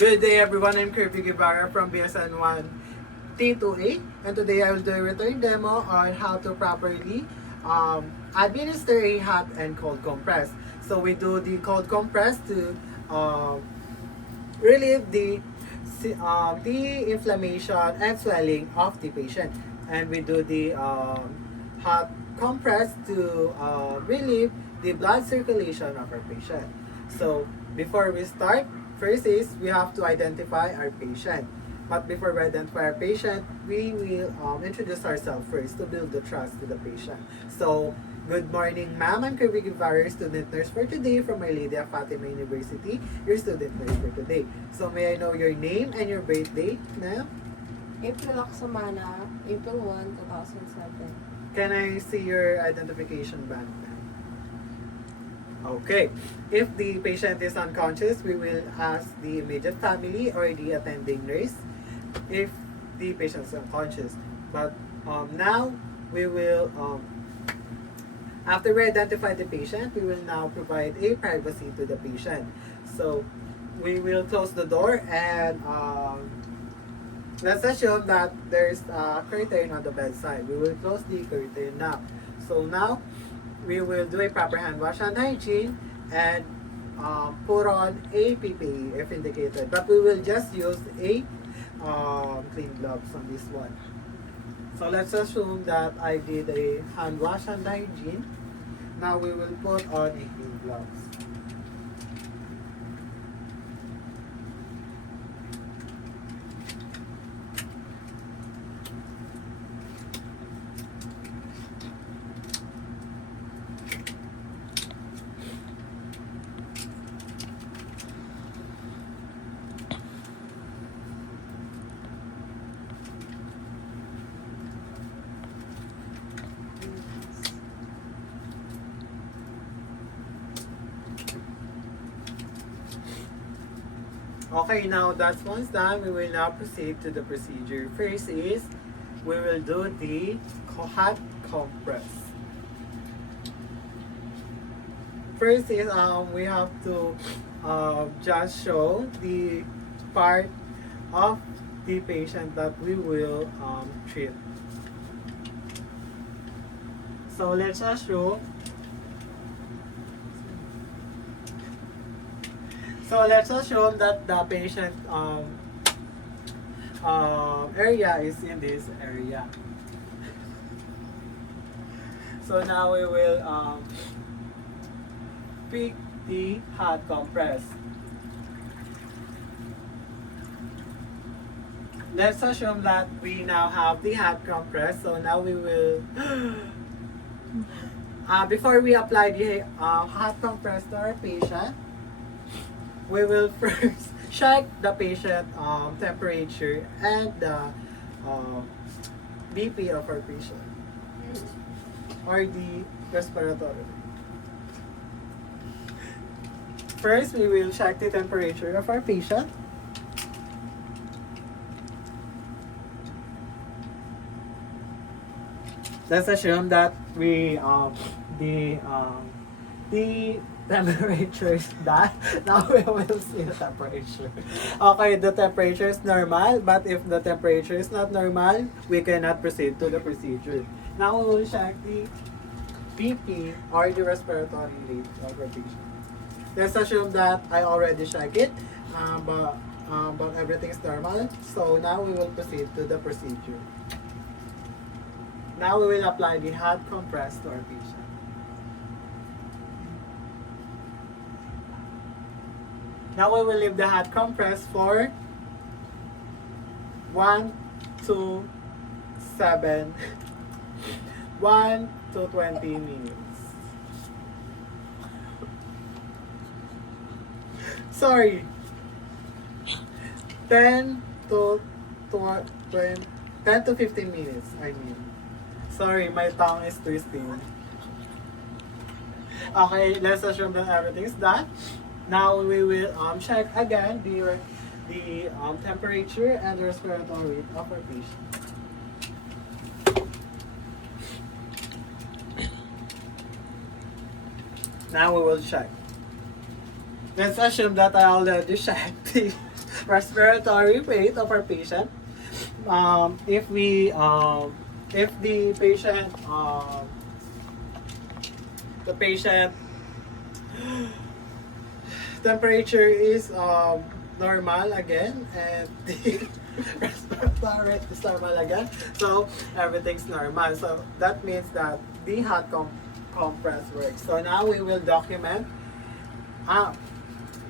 Good day everyone, I'm Kirby Guevara from BSN1 T2A, and today I will do a return demo on how to properly administer a hot and cold compress. So we do the cold compress to relieve the inflammation and swelling of the patient, and we do the hot compress to relieve the blood circulation of our patient. So before we start, first is we have to identify our patient. But before we identify our patient, we will introduce ourselves first to build the trust with the patient. So, good morning, ma'am. I'm Kirby Guevara, student nurse for today from My Lady of Fatima University, your student nurse for today. So, may I know your name and your birth date, ma'am? April Laksamana, April 1, 2007. Can I see your identification band, ma'am? Okay. If the patient is unconscious, we will ask the immediate family or the attending nurse if the patient is unconscious. But now we will, after we identify the patient, we will now provide a privacy to the patient. So we will close the door and let's assume that there's a curtain on the bedside. We will close the curtain now. So now we will do a proper hand wash and hygiene and put on a PPE if indicated. But we will just use a clean gloves on this one. So let's assume that I did a hand wash and hygiene. Now we will put on a clean gloves. Okay, now that's once done, we will now proceed to the procedure. First is, we will do the hot compress. First is, we have to just show the part of the patient that we will treat. So let's assume that the patient area is in this area. So now we will pick the hot compress. Let's assume that we now have the hot compress. So now we will before we apply the hot compress to our patient, we will first check the patient temperature and the BP of our patient or the respiratory. First, we will check the temperature of our patient. Let's assume that we the temperature is that. Now we will see the temperature. Okay, the temperature is normal, but if the temperature is not normal, we cannot proceed to the procedure. Now we will check the BP or the respiratory rate of our patient. Let's assume that I already checked it, but everything is normal. So now we will proceed to the procedure. Now we will apply the hot compress to our patient. Now we will leave the hot compress for 1 to 7, 1 to 20 minutes. Sorry. 10 to 10 to 15 minutes, I mean. Sorry, my tongue is twisting. Okay, let's assume that everything is done. Now we will check again the temperature and the respiratory rate of our patient. Now we will check. let's assume that I already checked the respiratory rate of our patient. If the patient the patient temperature is normal again, and the respiratory rate is normal again, so everything's normal. So that means that the hot compress works. So now we will document.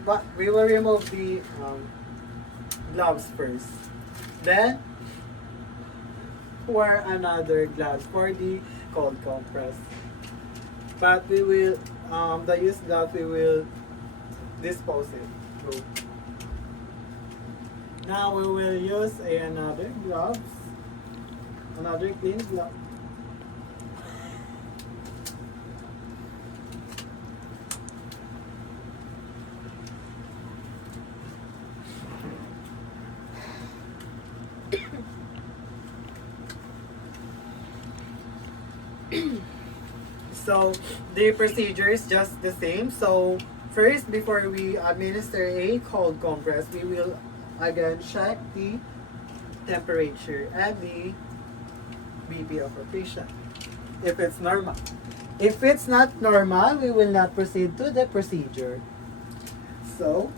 But we will remove the gloves first. Then wear another gloves for the cold compress. But we will the used gloves we will dispose it. So now we will use another gloves, another clean glove. So the procedure is just the same. So first, before we administer a cold compress, we will again check the temperature and the BP of our patient, if it's normal. If it's not normal, we will not proceed to the procedure. So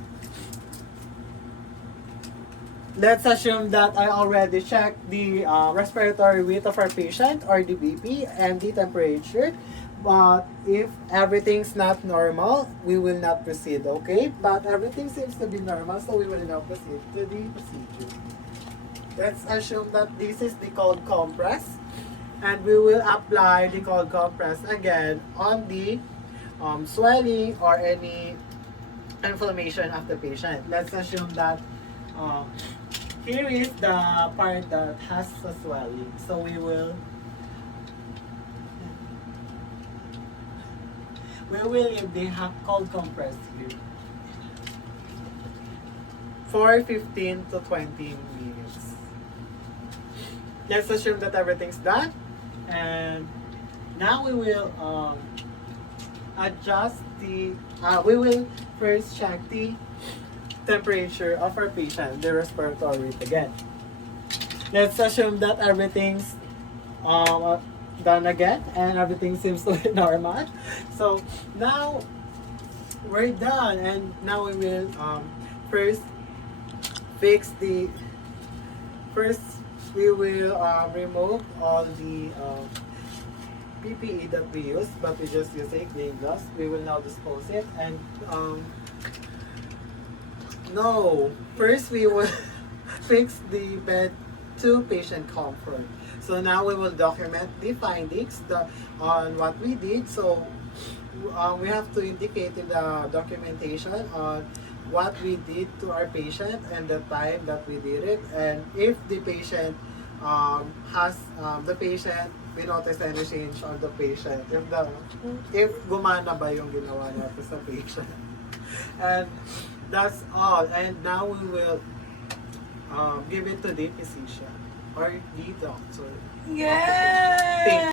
let's assume that I already checked the respiratory rate of our patient, or the BP, and the temperature. But if everything's not normal, we will not proceed, okay? But everything seems to be normal, so we will now proceed to the procedure. Let's assume that this is the cold compress, and we will apply the cold compress again on the swelling or any inflammation of the patient. Let's assume that here is the part that has a swelling. So we will leave the cold compress here for 15 to 20 minutes. Let's assume that everything's done, and now we will adjust the we will first check the temperature of our patient, the respiratory rate again. Let's assume that everything's done again, and everything seems to be normal. So now we're done, and now we will first fix the first we will remove all the PPE that we use, but we just use a clean glass. We will now dispose it, and no, first we will fix the bed to patient comfort. So now we will document the findings on what we did. So we have to indicate in the documentation on what we did to our patient and the time that we did it, and if the patient we notice any change on the patient, if gumana ba yung ginawa natin sa patient. And that's all. And now we will give it to the physician or the doctor. Yay! Thank